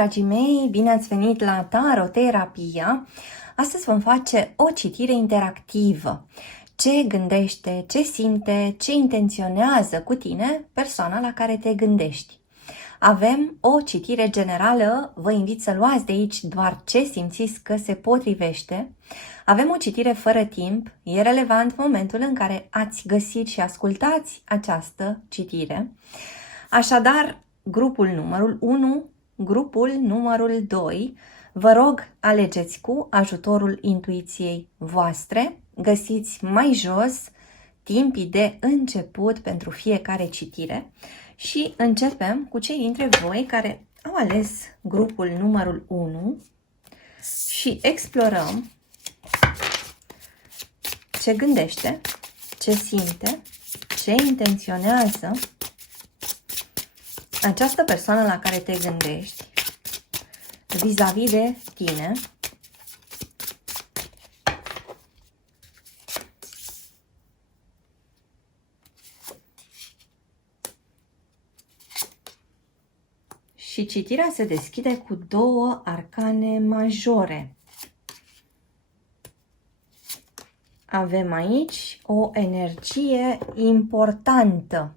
dragii mei! Bine ați venit la Taroterapia! Astăzi vom face o citire interactivă. Ce gândește, ce simte, ce intenționează cu tine persoana la care te gândești. Avem o citire generală, vă invit să luați de aici doar ce simțiți că se potrivește. Avem o citire fără timp, e relevant momentul în care ați găsit și ascultați această citire. Așadar, grupul numărul 1, grupul numărul 2, vă rog, alegeți cu ajutorul intuiției voastre, găsiți mai jos timpii de început pentru fiecare citire și începem cu cei dintre voi care au ales grupul numărul 1 și explorăm ce gândește, ce simte, ce intenționează această persoană la care te gândești vis-a-vis de tine. Și citirea se deschide cu două arcane majore. Avem aici o energie importantă.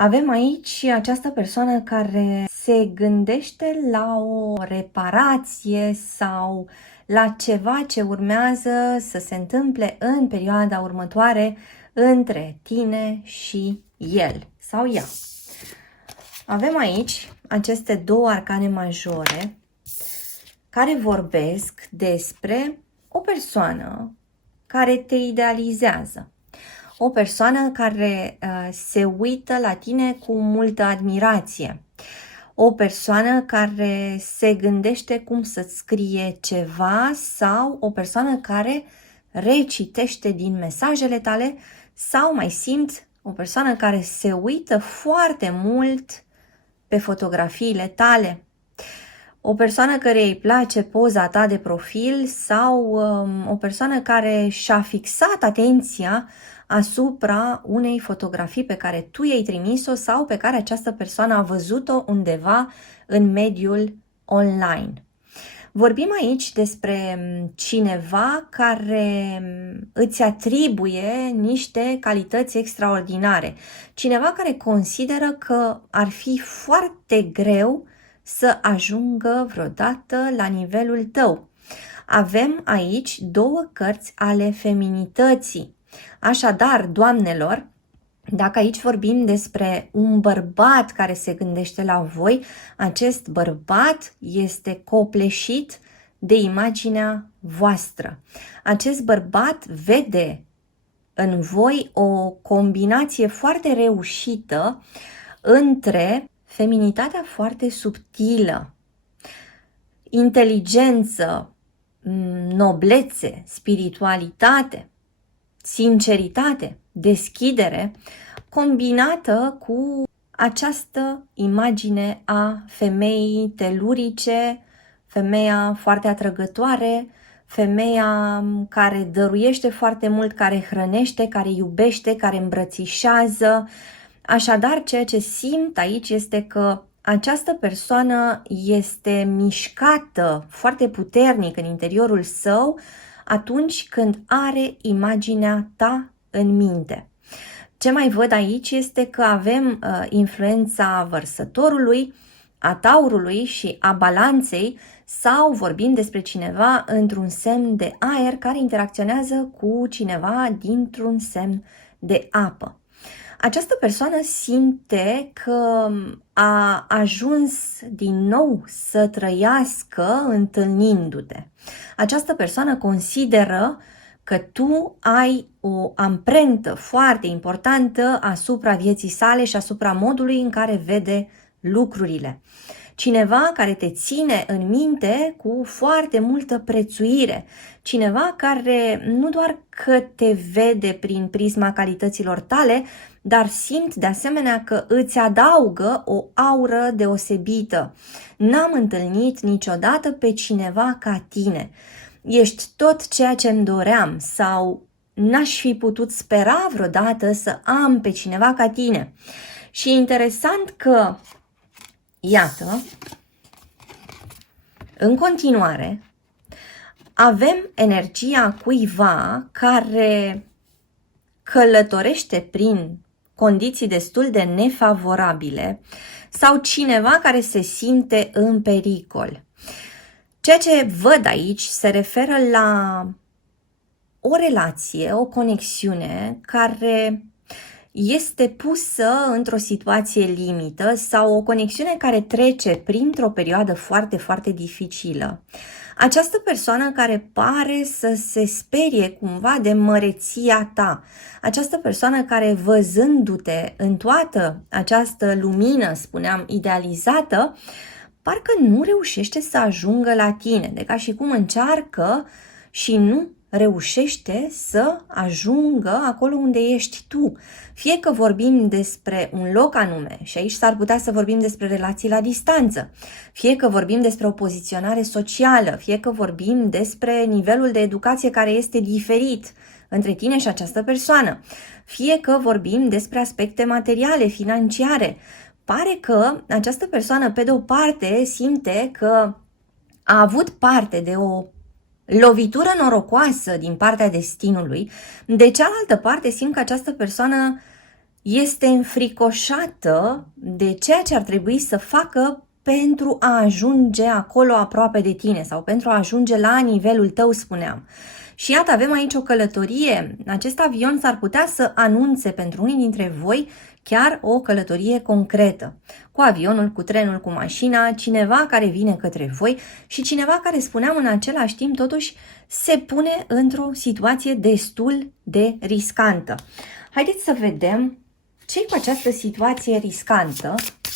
Avem aici această persoană care se gândește la o reparație sau la ceva ce urmează să se întâmple în perioada următoare între tine și el sau ea. Avem aici aceste două arcane majore care vorbesc despre o persoană care te idealizează. O persoană care se uită la tine cu multă admirație. O persoană care se gândește cum să-ți scrie ceva sau o persoană care recitește din mesajele tale sau mai simt o persoană care se uită foarte mult pe fotografiile tale. O persoană care îi place poza ta de profil sau o persoană care și-a fixat atenția asupra unei fotografii pe care tu i-ai trimis-o sau pe care această persoană a văzut-o undeva în mediul online. Vorbim aici despre cineva care îți atribuie niște calități extraordinare. Cineva care consideră că ar fi foarte greu să ajungă vreodată la nivelul tău. Avem aici două cărți ale feminității. Așadar, doamnelor, dacă aici vorbim despre un bărbat care se gândește la voi, acest bărbat este copleșit de imaginea voastră. Acest bărbat vede în voi o combinație foarte reușită între feminitatea foarte subtilă, inteligență, noblețe, spiritualitate, sinceritate, deschidere, combinată cu această imagine a femeii telurice, femeia foarte atrăgătoare, femeia care dăruiește foarte mult, care hrănește, care iubește, care îmbrățișează. Așadar, ceea ce simt aici este că această persoană este mișcată foarte puternic în interiorul său atunci când are imaginea ta în minte. Ce mai văd aici este că avem influența vărsătorului, a taurului și a balanței sau vorbim despre cineva într-un semn de aer care interacționează cu cineva dintr-un semn de apă. Această persoană simte că a ajuns din nou să trăiască întâlnindu-te. Această persoană consideră că tu ai o amprentă foarte importantă asupra vieții sale și asupra modului în care vede lucrurile. Cineva care te ține în minte cu foarte multă prețuire. Cineva care nu doar că te vede prin prisma calităților tale, dar simt de asemenea că îți adaugă o aură deosebită. N-am întâlnit niciodată pe cineva ca tine. Ești tot ceea ce îmi doream sau n-aș fi putut spera vreodată să am pe cineva ca tine. Și e interesant că, iată, În continuare, avem energia cuiva care călătorește prin condiții destul de nefavorabile sau cineva care se simte în pericol. Ceea ce văd aici se referă la o relație, o conexiune care este pusă într-o situație limită sau o conexiune care trece printr-o perioadă foarte, foarte dificilă. Această persoană care pare să se sperie cumva de măreția ta, această persoană care, văzându-te în toată această lumină, spuneam, idealizată, parcă nu reușește să ajungă la tine, de ca și cum încearcă și nu reușește să ajungă acolo unde ești tu. Fie că vorbim despre un loc anume, și aici s-ar putea să vorbim despre relații la distanță, fie că vorbim despre o poziționare socială, fie că vorbim despre nivelul de educație care este diferit între tine și această persoană, fie că vorbim despre aspecte materiale, financiare. Pare că această persoană, pe de o parte, simte că a avut parte de o lovitură norocoasă din partea destinului, de cealaltă parte simt că această persoană este înfricoșată de ceea ce ar trebui să facă pentru a ajunge acolo aproape de tine sau pentru a ajunge la nivelul tău, spuneam. Și iată, avem aici o călătorie. Acest avion s-ar putea să anunțe pentru unii dintre voi chiar o călătorie concretă. Cu avionul, cu trenul, cu mașina, cineva care vine către voi și cineva care, spuneam, în același timp totuși se pune într-o situație destul de riscantă. Haideți să vedem ce-i cu această situație riscantă.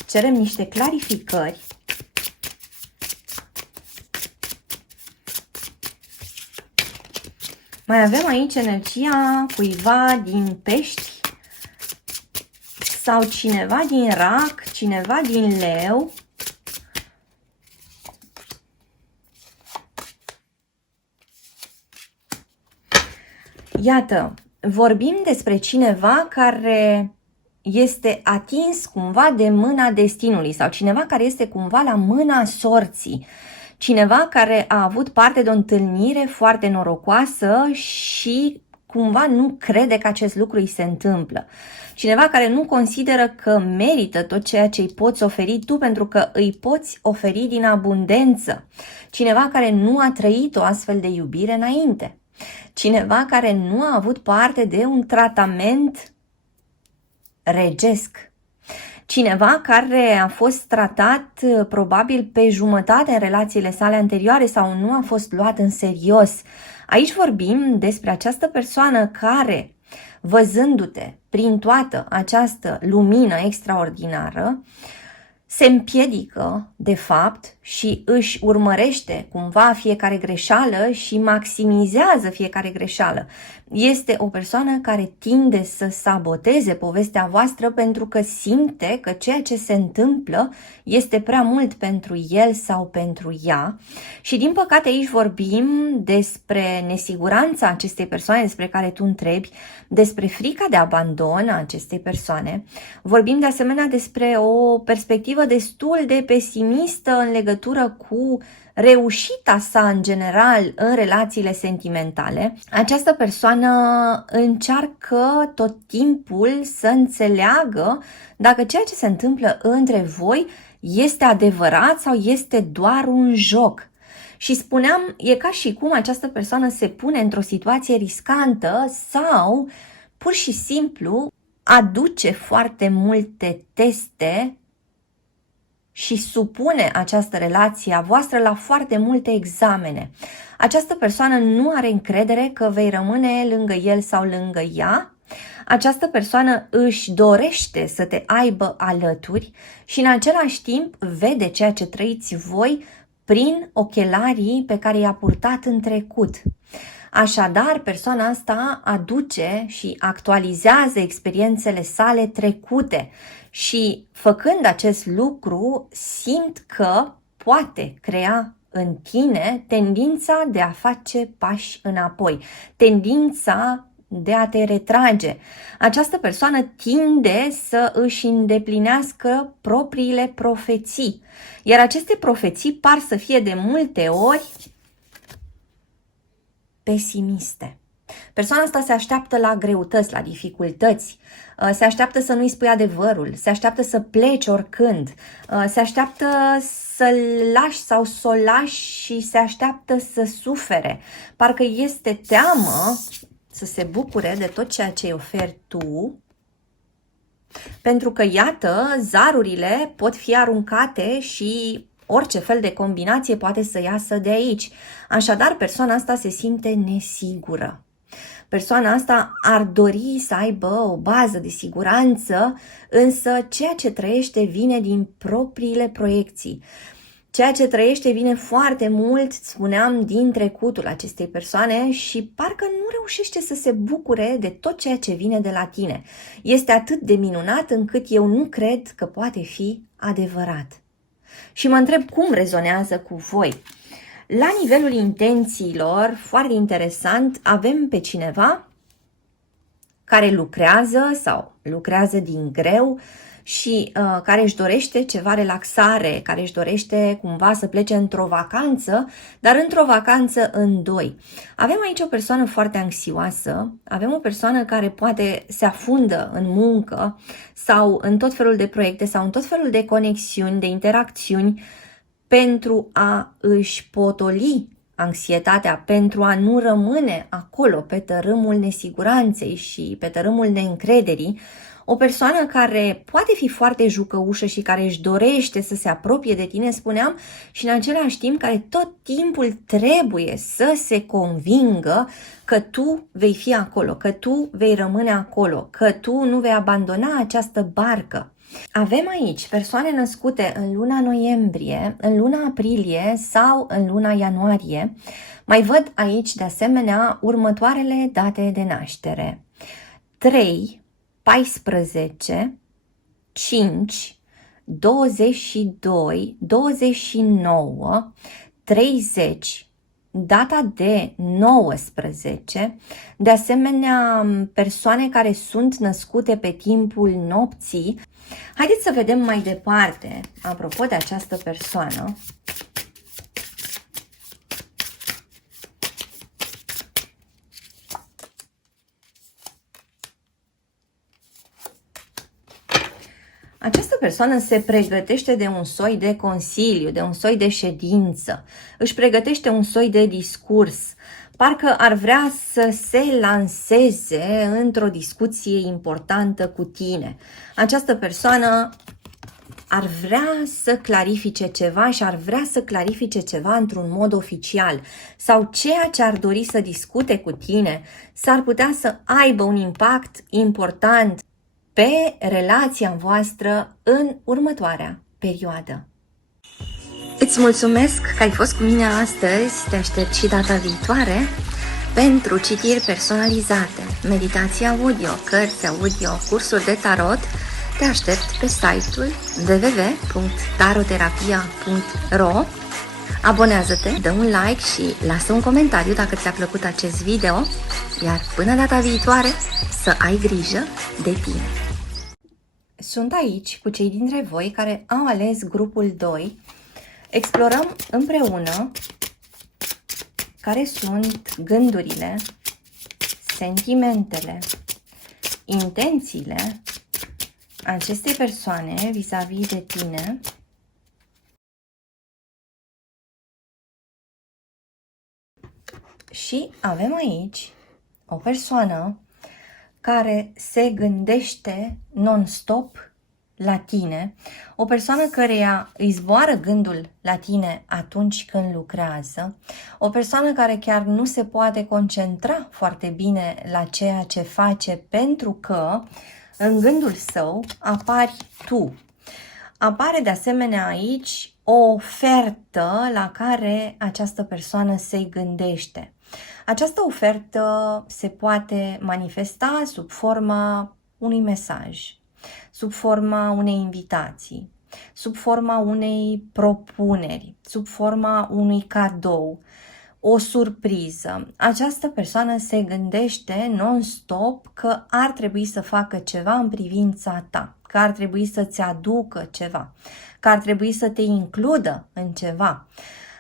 Cerem niște clarificări. Mai avem aici energia cuiva din Pești sau cineva din Rac, cineva din Leu. Iată, vorbim despre cineva care este atins cumva de mâna destinului sau cineva care este cumva la mâna sorții. Cineva care a avut parte de o întâlnire foarte norocoasă și cumva nu crede că acest lucru îi se întâmplă. Cineva care nu consideră că merită tot ceea ce îi poți oferi tu pentru că îi poți oferi din abundență. Cineva care nu a trăit o astfel de iubire înainte. Cineva care nu a avut parte de un tratament regesc. Cineva care a fost tratat probabil pe jumătate în relațiile sale anterioare sau nu a fost luat în serios. Aici vorbim despre această persoană care, văzându-te prin toată această lumină extraordinară, se împiedică, de fapt, și își urmărește cumva fiecare greșeală și maximizează fiecare greșeală. Este o persoană care tinde să saboteze povestea voastră pentru că simte că ceea ce se întâmplă este prea mult pentru el sau pentru ea. Și din păcate aici vorbim despre nesiguranța acestei persoane despre care tu întrebi, despre frica de abandon a acestei persoane. Vorbim de asemenea despre o perspectivă destul de pesimistă în legătură cu reușita sa în general în relațiile sentimentale. Această persoană încearcă tot timpul să înțeleagă dacă ceea ce se întâmplă între voi este adevărat sau este doar un joc. Și spuneam, e ca și cum această persoană se pune într-o situație riscantă sau pur și simplu aduce foarte multe teste și supune această relație a voastră la foarte multe examene. Această persoană nu are încredere că vei rămâne lângă el sau lângă ea. Această persoană își dorește să te aibă alături și în același timp vede ceea ce trăiți voi prin ochelarii pe care i-a purtat în trecut. Așadar, persoana asta aduce și actualizează experiențele sale trecute și făcând acest lucru simt că poate crea în tine tendința de a face pași înapoi, tendința de a te retrage. Această persoană tinde să își îndeplinească propriile profeții, iar aceste profeții par să fie de multe ori pesimiste. Persoana asta se așteaptă la greutăți, la dificultăți, se așteaptă să nu-i spui adevărul, se așteaptă să pleci oricând, se așteaptă să-l lași sau să o lași și se așteaptă să sufere. Parcă este teamă să se bucure de tot ceea ce îi oferi tu, pentru că, iată, zarurile pot fi aruncate și orice fel de combinație poate să iasă de aici. Așadar, persoana asta se simte nesigură. Persoana asta ar dori să aibă o bază de siguranță, însă ceea ce trăiește vine din propriile proiecții. Ceea ce trăiește vine foarte mult, spuneam, din trecutul acestei persoane și parcă nu reușește să se bucure de tot ceea ce vine de la tine. Este atât de minunat încât eu nu cred că poate fi adevărat. Și mă întreb cum rezonează cu voi. La nivelul intențiilor, foarte interesant, avem pe cineva care lucrează sau lucrează din greu și care își dorește ceva relaxare, care își dorește cumva să plece într-o vacanță, dar într-o vacanță în doi. Avem aici o persoană foarte anxioasă, avem o persoană care poate se afundă în muncă sau în tot felul de proiecte sau în tot felul de conexiuni, de interacțiuni, pentru a își potoli anxietatea, pentru a nu rămâne acolo pe tărâmul nesiguranței și pe tărâmul neîncrederii, o persoană care poate fi foarte jucăușă și care își dorește să se apropie de tine, spuneam, și în același timp care tot timpul trebuie să se convingă că tu vei fi acolo, că tu vei rămâne acolo, că tu nu vei abandona această barcă. Avem aici persoane născute în luna noiembrie, în luna aprilie sau în luna ianuarie. Mai văd aici de asemenea următoarele date de naștere: 3, 14, 5, 22, 29, 30, data de 19, de asemenea persoane care sunt născute pe timpul nopții. Haideți să vedem mai departe, apropo de această persoană. Această persoană se pregătește de un soi de consiliu, de un soi de ședință, își pregătește un soi de discurs, parcă ar vrea să se lanseze într-o discuție importantă cu tine. Această persoană ar vrea să clarifice ceva și ar vrea să clarifice ceva într-un mod oficial sau ceea ce ar dori să discute cu tine s-ar putea să aibă un impact important pe relația voastră în următoarea perioadă. Îți mulțumesc că ai fost cu mine astăzi, te aștept și data viitoare pentru citiri personalizate, meditații audio, cărți audio, cursuri de tarot. Te aștept pe site-ul www.taroterapia.ro. Abonează-te, dă un like și lasă un comentariu dacă ți-a plăcut acest video, iar până data viitoare să ai grijă de tine. Sunt aici cu cei dintre voi care au ales grupul 2. Explorăm împreună care sunt gândurile, sentimentele, intențiile acestei persoane vis-a-vis de tine. Și avem aici o persoană care se gândește non-stop la tine, o persoană căreia îi zboară gândul la tine atunci când lucrează, o persoană care chiar nu se poate concentra foarte bine la ceea ce face pentru că în gândul său apari tu. Apare de asemenea aici o ofertă la care această persoană se gândește. Această ofertă se poate manifesta sub forma unui mesaj, sub forma unei invitații, sub forma unei propuneri, sub forma unui cadou. o surpriză. Această persoană se gândește non-stop că ar trebui să facă ceva în privința ta, că ar trebui să-ți aducă ceva, că ar trebui să te includă în ceva.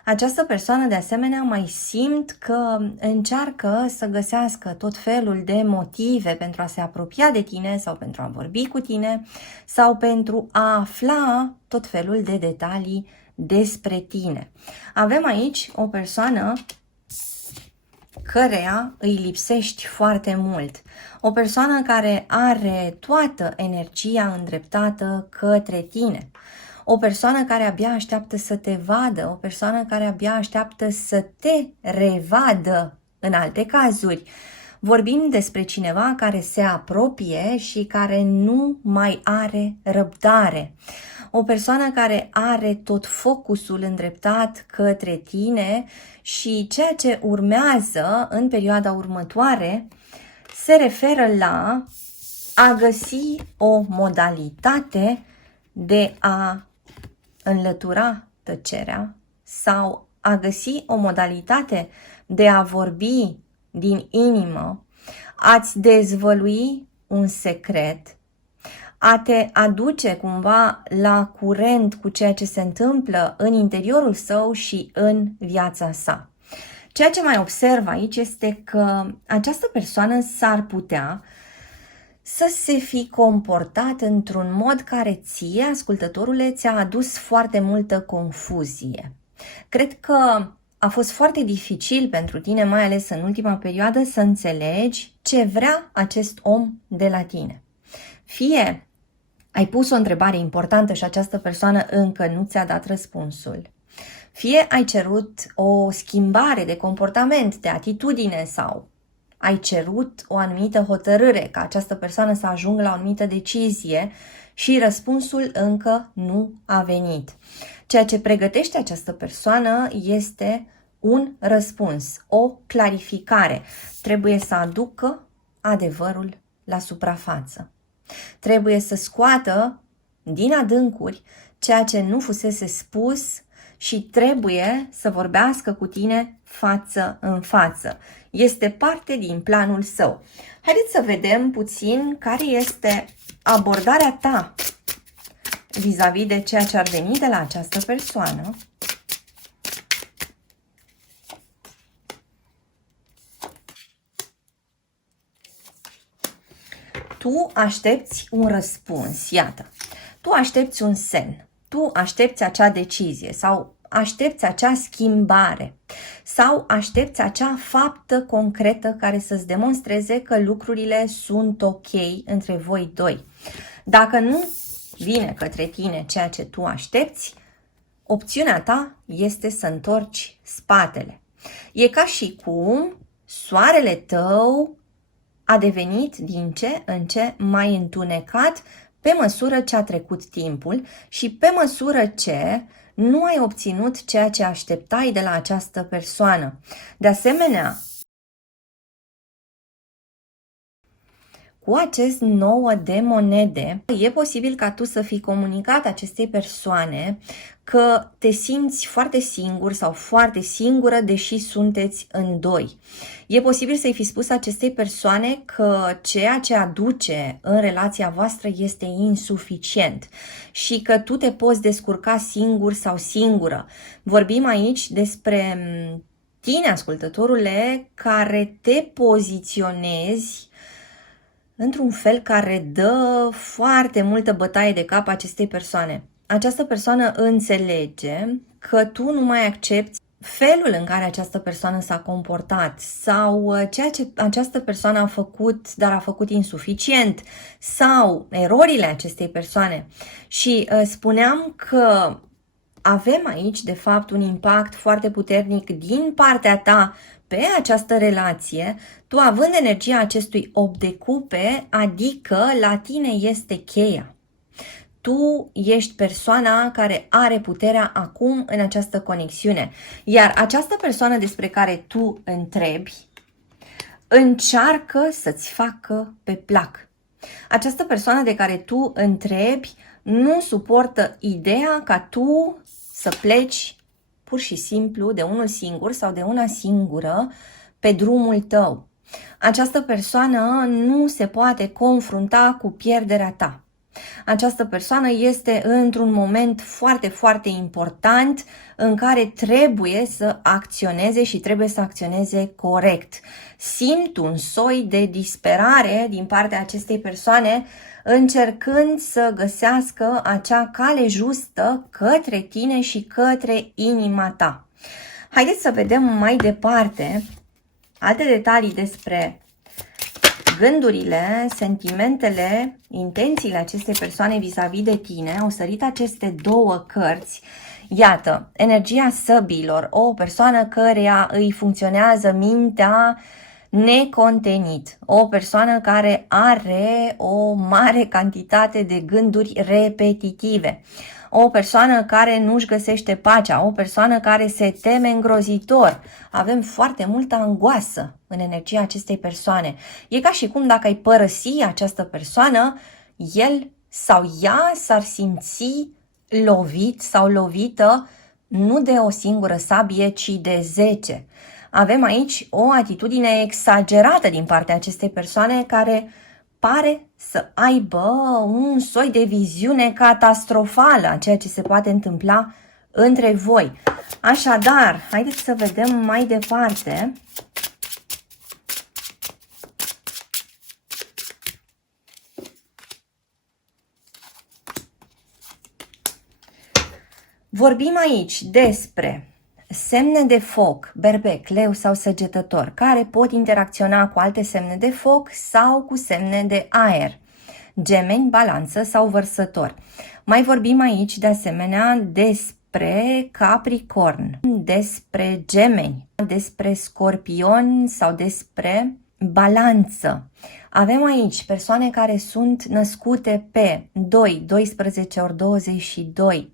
Această persoană, de asemenea, mai simt că încearcă să găsească tot felul de motive pentru a se apropia de tine sau pentru a vorbi cu tine sau pentru a afla tot felul de detalii despre tine. Avem aici o persoană căreia îi lipsești foarte mult. O persoană care are toată energia îndreptată către tine. O persoană care abia așteaptă să te vadă, o persoană care abia așteaptă să te revadă în alte cazuri. Vorbim despre cineva care se apropie și care nu mai are răbdare. O persoană care are tot focusul îndreptat către tine și ceea ce urmează în perioada următoare se referă la a găsi o modalitate de a înlătura tăcerea sau a găsi o modalitate de a vorbi din inimă, a-ți dezvălui un secret, a te aduce cumva la curent cu ceea ce se întâmplă în interiorul său și în viața sa. Ceea ce mai observ aici este că această persoană s-ar putea să se fi comportat într-un mod care ție, ascultătorule, ți-a adus foarte multă confuzie. Cred că a fost foarte dificil pentru tine, mai ales în ultima perioadă, să înțelegi ce vrea acest om de la tine. Fie ai pus o întrebare importantă și această persoană încă nu ți-a dat răspunsul, fie ai cerut o schimbare de comportament, de atitudine sau ai cerut o anumită hotărâre ca această persoană să ajungă la o anumită decizie și răspunsul încă nu a venit. Ceea ce pregătește această persoană este un răspuns, o clarificare. Trebuie să aducă adevărul la suprafață. Trebuie să scoată din adâncuri ceea ce nu fusese spus și trebuie să vorbească cu tine față în față. Este parte din planul său. Haideți să vedem puțin care este abordarea ta vis-a-vis de ceea ce ar veni de la această persoană. Tu aștepți un răspuns, iată. Tu aștepți un semn, tu aștepți acea decizie sau aștepți acea schimbare sau aștepți acea faptă concretă care să-ți demonstreze că lucrurile sunt ok între voi doi. Dacă nu vine către tine ceea ce tu aștepți, opțiunea ta este să întorci spatele. E ca și cum soarele tău a devenit din ce în ce mai întunecat pe măsură ce a trecut timpul și pe măsură ce nu ai obținut ceea ce așteptai de la această persoană. De asemenea, cu acest 9 de monede, e posibil ca tu să fii comunicat acestei persoane că te simți foarte singur sau foarte singură, deși sunteți în doi. E posibil să-i fi spus acestei persoane că ceea ce aduce în relația voastră este insuficient și că tu te poți descurca singur sau singură. Vorbim aici despre tine, ascultătorule, care te poziționezi într-un fel care dă foarte multă bătaie de cap acestei persoane. Această persoană înțelege că tu nu mai accepti felul în care această persoană s-a comportat sau ceea ce această persoană a făcut, dar a făcut insuficient sau erorile acestei persoane. Și spuneam că avem aici, de fapt, un impact foarte puternic din partea ta pe această relație, tu având energia acestui 8 de cupe, adică la tine este cheia. Tu ești persoana care are puterea acum în această conexiune. Iar această persoană despre care tu întrebi, încearcă să-ți facă pe plac. Această persoană de care tu întrebi nu suportă ideea ca tu să pleci pur și simplu de unul singur sau de una singură pe drumul tău. Această persoană nu se poate confrunta cu pierderea ta. Această persoană este într-un moment foarte, foarte important în care trebuie să acționeze și trebuie să acționeze corect. Simt un soi de disperare din partea acestei persoane încercând să găsească acea cale justă către tine și către inima ta. Haideți să vedem mai departe alte detalii despre gândurile, sentimentele, intențiile acestei persoane vis-a-vis de tine. Au sărit aceste două cărți. Iată, energia săbilor, o persoană căreia îi funcționează mintea necontenit, o persoană care are o mare cantitate de gânduri repetitive, o persoană care nu-și găsește pacea, o persoană care se teme îngrozitor. Avem foarte multă angoasă în energia acestei persoane. E ca și cum dacă ai părăsi această persoană, el sau ea s-ar simți lovit sau lovită nu de o singură sabie, ci de 10. Avem aici o atitudine exagerată din partea acestei persoane care pare să aibă un soi de viziune catastrofală a ceea ce se poate întâmpla între voi. Așadar, haideți să vedem mai departe. Vorbim aici despre semne de foc, berbec, leu sau săgetător, care pot interacționa cu alte semne de foc sau cu semne de aer, gemeni, balanță sau vărsător. Mai vorbim aici de asemenea despre capricorn, despre gemeni, despre scorpion sau despre balanță. Avem aici persoane care sunt născute pe 2, 12 ori 22,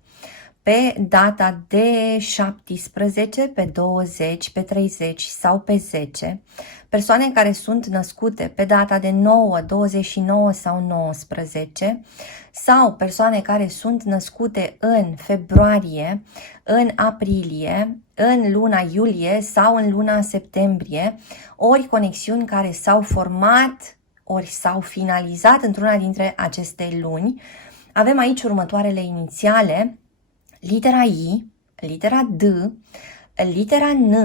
pe data de 17, pe 20, pe 30 sau pe 10, persoane care sunt născute pe data de 9, 29 sau 19 sau persoane care sunt născute în februarie, în aprilie, în luna iulie sau în luna septembrie, ori conexiuni care s-au format ori s-au finalizat într-una dintre aceste luni. Avem aici următoarele inițiale: litera I, litera D, litera N,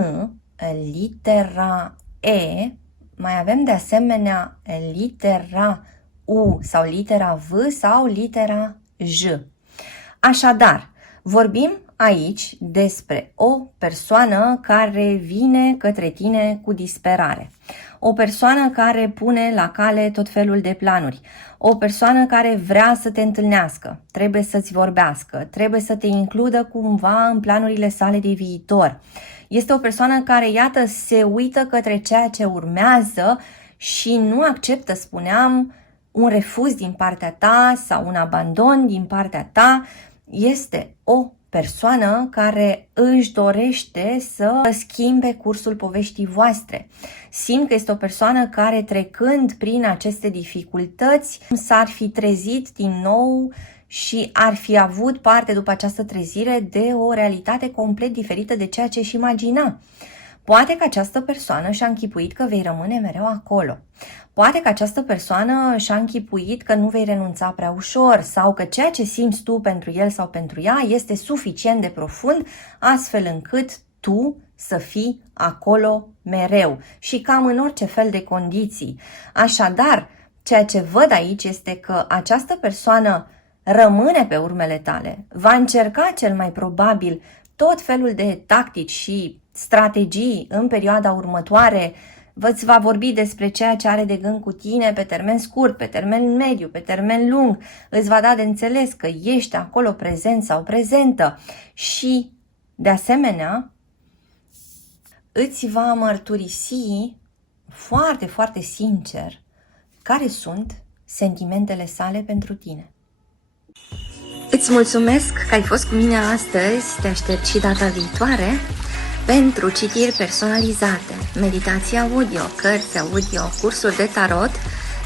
litera E, mai avem de asemenea litera U sau litera V sau litera J. Așadar, vorbim aici despre o persoană care vine către tine cu disperare, o persoană care pune la cale tot felul de planuri, o persoană care vrea să te întâlnească, trebuie să-ți vorbească, trebuie să te includă cumva în planurile sale de viitor. Este o persoană care, iată, se uită către ceea ce urmează și nu acceptă, spuneam, un refuz din partea ta sau un abandon din partea ta. Este o persoană care își dorește să schimbe cursul poveștii voastre. Simt că este o persoană care, trecând prin aceste dificultăți, s-ar fi trezit din nou și ar fi avut parte după această trezire de o realitate complet diferită de ceea ce își imagina. Poate că această persoană și-a închipuit că vei rămâne mereu acolo. Poate că această persoană și-a închipuit că nu vei renunța prea ușor sau că ceea ce simți tu pentru el sau pentru ea este suficient de profund, astfel încât tu să fii acolo mereu și cam în orice fel de condiții. Așadar, ceea ce văd aici este că această persoană rămâne pe urmele tale, va încerca cel mai probabil tot felul de tactici și strategii în perioada următoare, îți va vorbi despre ceea ce are de gând cu tine pe termen scurt, pe termen mediu, pe termen lung, îți va da de înțeles că ești acolo prezent sau prezentă și, de asemenea, îți va mărturisi foarte, foarte sincer care sunt sentimentele sale pentru tine. Îți mulțumesc că ai fost cu mine astăzi, te aștept și data viitoare pentru citiri personalizate, meditații audio, cărți audio, cursuri de tarot.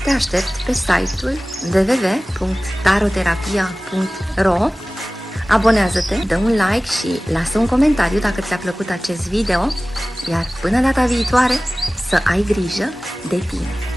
Te aștept pe site-ul www.taroterapia.ro. Abonează-te, dă un like și lasă un comentariu dacă ți-a plăcut acest video, iar până data viitoare să ai grijă de tine.